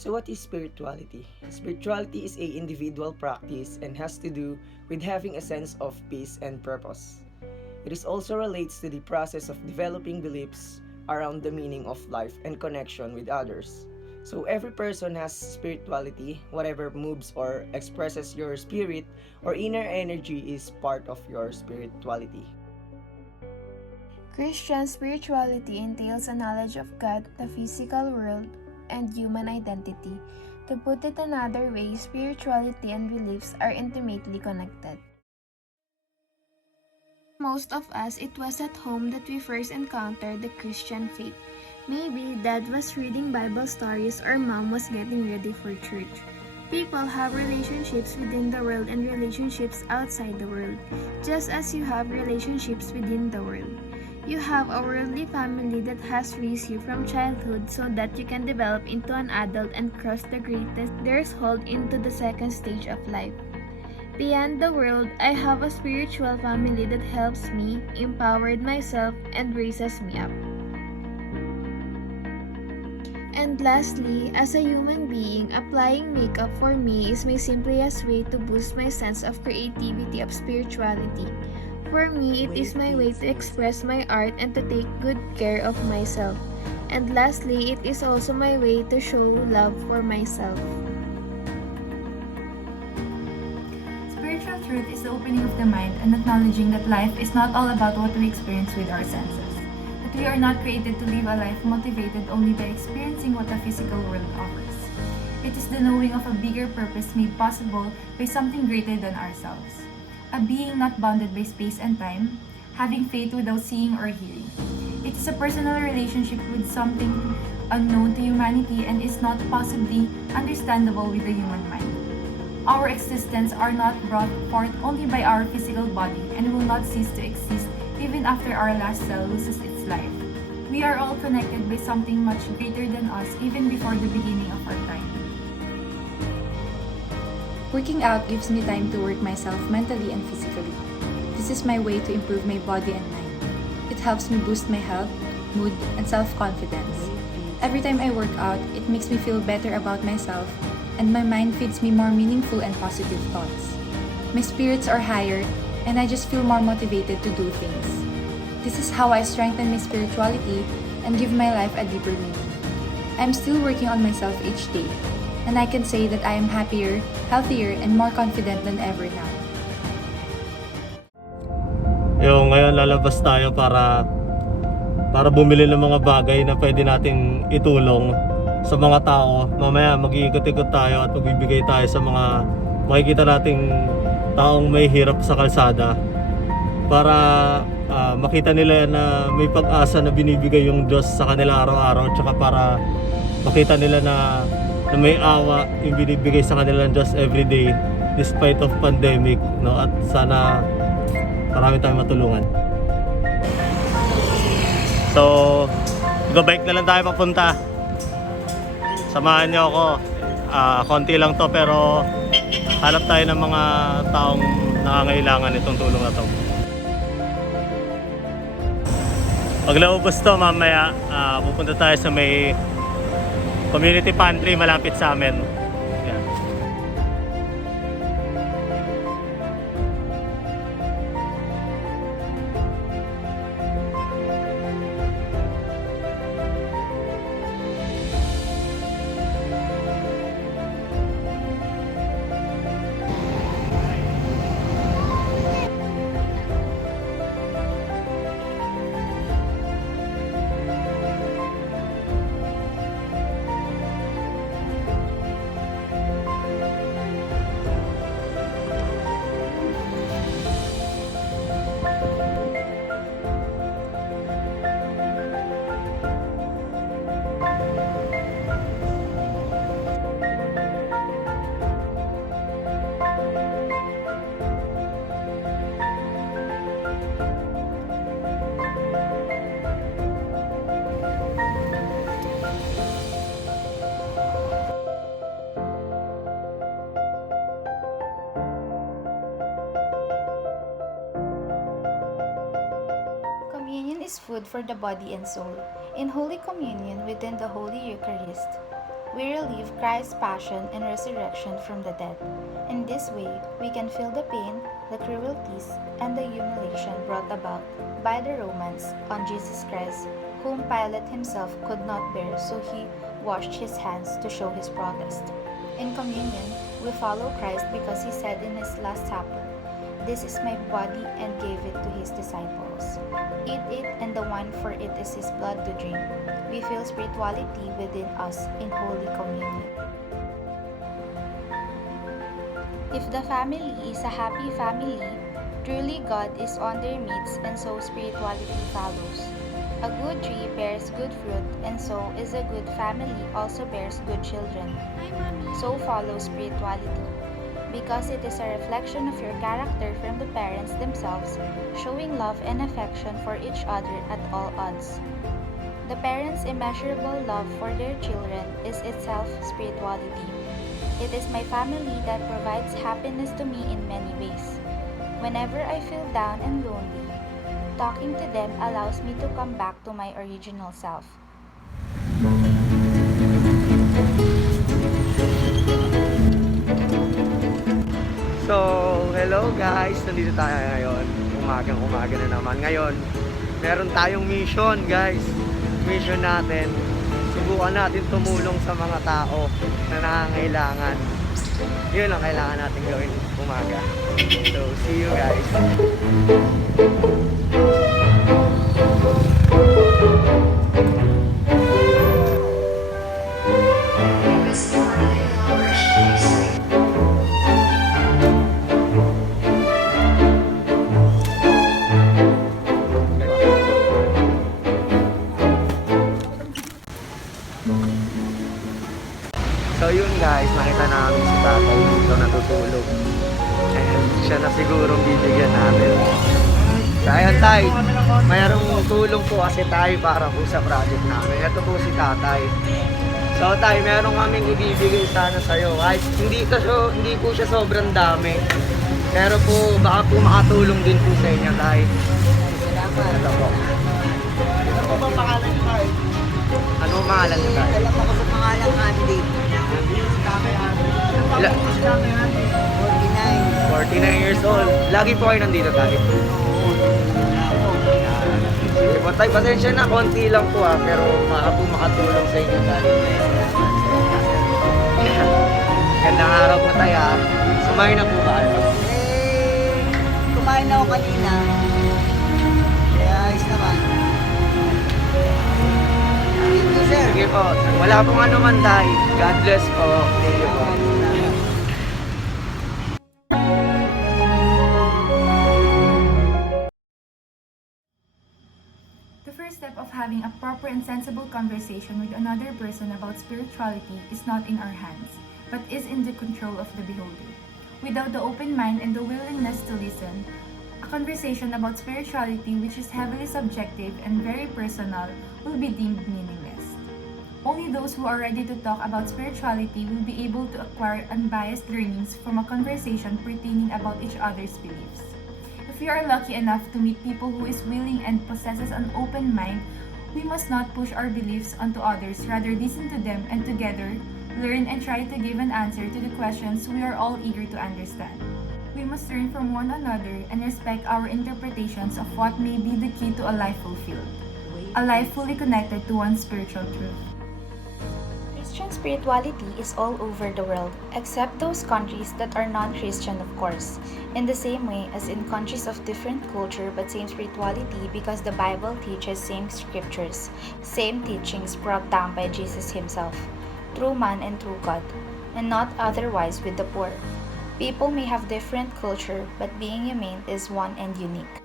So what is spirituality? Spirituality is a individual practice and has to do with having a sense of peace and purpose. It is also relates to the process of developing beliefs around the meaning of life and connection with others. So every person has spirituality, whatever moves or expresses your spirit or inner energy is part of your spirituality. Christian spirituality entails a knowledge of God, the physical world, and human identity. To put it another way, spirituality and beliefs are intimately connected. Most of us, it was at home that we first encountered the Christian faith. Maybe dad was reading Bible stories or mom was getting ready for church. People have relationships within the world and relationships outside the world, just as you have relationships within the world. You have a worldly family that has raised you from childhood so that you can develop into an adult and cross the greatest threshold into the second stage of life. Beyond the world, I have a spiritual family that helps me, empowered myself, and raises me up. And lastly, as a human being, applying makeup for me is my simplest way to boost my sense of creativity of spirituality. For me, it is my way to express my art and to take good care of myself. And lastly, it is also my way to show love for myself. Spiritual truth is the opening of the mind and acknowledging that life is not all about what we experience with our senses. That we are not created to live a life motivated only by experiencing what the physical world offers. It is the knowing of a bigger purpose made possible by something greater than ourselves. A being not bounded by space and time, having faith without seeing or hearing. It is a personal relationship with something unknown to humanity and is not possibly understandable with the human mind. Our existence are not brought forth only by our physical body and will not cease to exist even after our last cell loses its life. We are all connected by something much greater than us even before the beginning of our time. Working out gives me time to work myself mentally and physically. This is my way to improve my body and mind. It helps me boost my health, mood, and self-confidence. Every time I work out, it makes me feel better about myself, and my mind feeds me more meaningful and positive thoughts. My spirits are higher, and I just feel more motivated to do things. This is how I strengthen my spirituality and give my life a deeper meaning. I'm still working on myself each day, and I can say that I am happier, healthier, and more confident than ever now. Ngayon lalabas tayo para bumili ng mga bagay na pwede nating itulong sa mga tao. Mamaya mag-iikot-ikot tayo at magbibigay tayo sa mga makikita nating taong may hirap sa kalsada para makita nila na may pag-asa na binibigay yung Diyos sa kanila araw-araw, tsaka para makita nila na may awa yung binibigay sa kanila ng Diyos everyday despite of pandemic, no? At sana marami tayong matulungan. So, go-bike na lang tayo papunta. Samahan niyo ako. Konti lang to pero hanap tayo ng mga taong nangangailangan itong tulong na to. Pag naubos to mamaya, pupunta tayo sa may community pantry malapit sa amin. Yan. Communion is food for the body and soul. In Holy Communion, within the Holy Eucharist, We relieve Christ's passion and resurrection from the dead. In this way, we can feel the pain, the cruelties, and the humiliation brought about by the Romans on Jesus Christ, whom Pilate himself could not bear, so he washed his hands to show his protest. In communion, we follow Christ because he said in his Last Supper, "This is my body," and gave it to his disciples. Eat it and the wine, for it is his blood to drink. We feel spirituality within us in Holy Communion. If the family is a happy family, truly God is on their midst, and so spirituality follows. A good tree bears good fruit, and so is a good family also bears good children. So follows spirituality, because it is a reflection of your character from the parents themselves, showing love and affection for each other at all odds. The parents' immeasurable love for their children is itself spirituality. It is my family that provides happiness to me in many ways. Whenever I feel down and lonely, talking to them allows me to come back to my original self. So, hello guys! Nandito tayo ngayon. Umaga na naman. Ngayon, meron tayong mission guys. Mission natin. Subukan natin tumulong sa mga tao na nangangailangan. Yun ang kailangan natin gawin umaga. So, see you guys! So yun guys, nakita namin si tatay dito natutulog. And siya na sigurong bibigyan natin. So ayun tay, mayroong tulong po kasi tayo para po sa project namin. Ito po si tatay. So tay, meron kaming ibibigay sana sa'yo. Kahit hindi po siya sobrang dami. Pero po, baka po makatulong din po sa inyo tay. Salamat. Ito po. Ano po bang pangalan niyo tay? Ano ang pangalan niyo tay? Alam ako sa pangalang Andy. 49 years old. Lagi po kayo nandito tayo. Sige po tayo, pasensya na, konti lang po pero baka po makatulong sa inyo tayo. Gandang araw po tayo Sumayin na po ba kayo? Kumain na ako kanina. Kaya ayos naman. Thank you, sir. Sige po, wala pong ano man tayo. God bless po. Thank you po. The first step of having a proper and sensible conversation with another person about spirituality is not in our hands, but is in the control of the beholder. Without the open mind and the willingness to listen, a conversation about spirituality which is heavily subjective and very personal will be deemed meaningless. Only those who are ready to talk about spirituality will be able to acquire unbiased learnings from a conversation pertaining about each other's beliefs. If we are lucky enough to meet people who is willing and possesses an open mind, we must not push our beliefs onto others, rather listen to them and together learn and try to give an answer to the questions we are all eager to understand. We must learn from one another and respect our interpretations of what may be the key to a life fulfilled, a life fully connected to one's spiritual truth. Christian spirituality is all over the world, except those countries that are non-Christian, of course. In the same way as in countries of different culture but same spirituality, because the Bible teaches same scriptures, same teachings brought down by Jesus himself, through man and through God, and not otherwise with the poor. People may have different culture, but being humane is one and unique.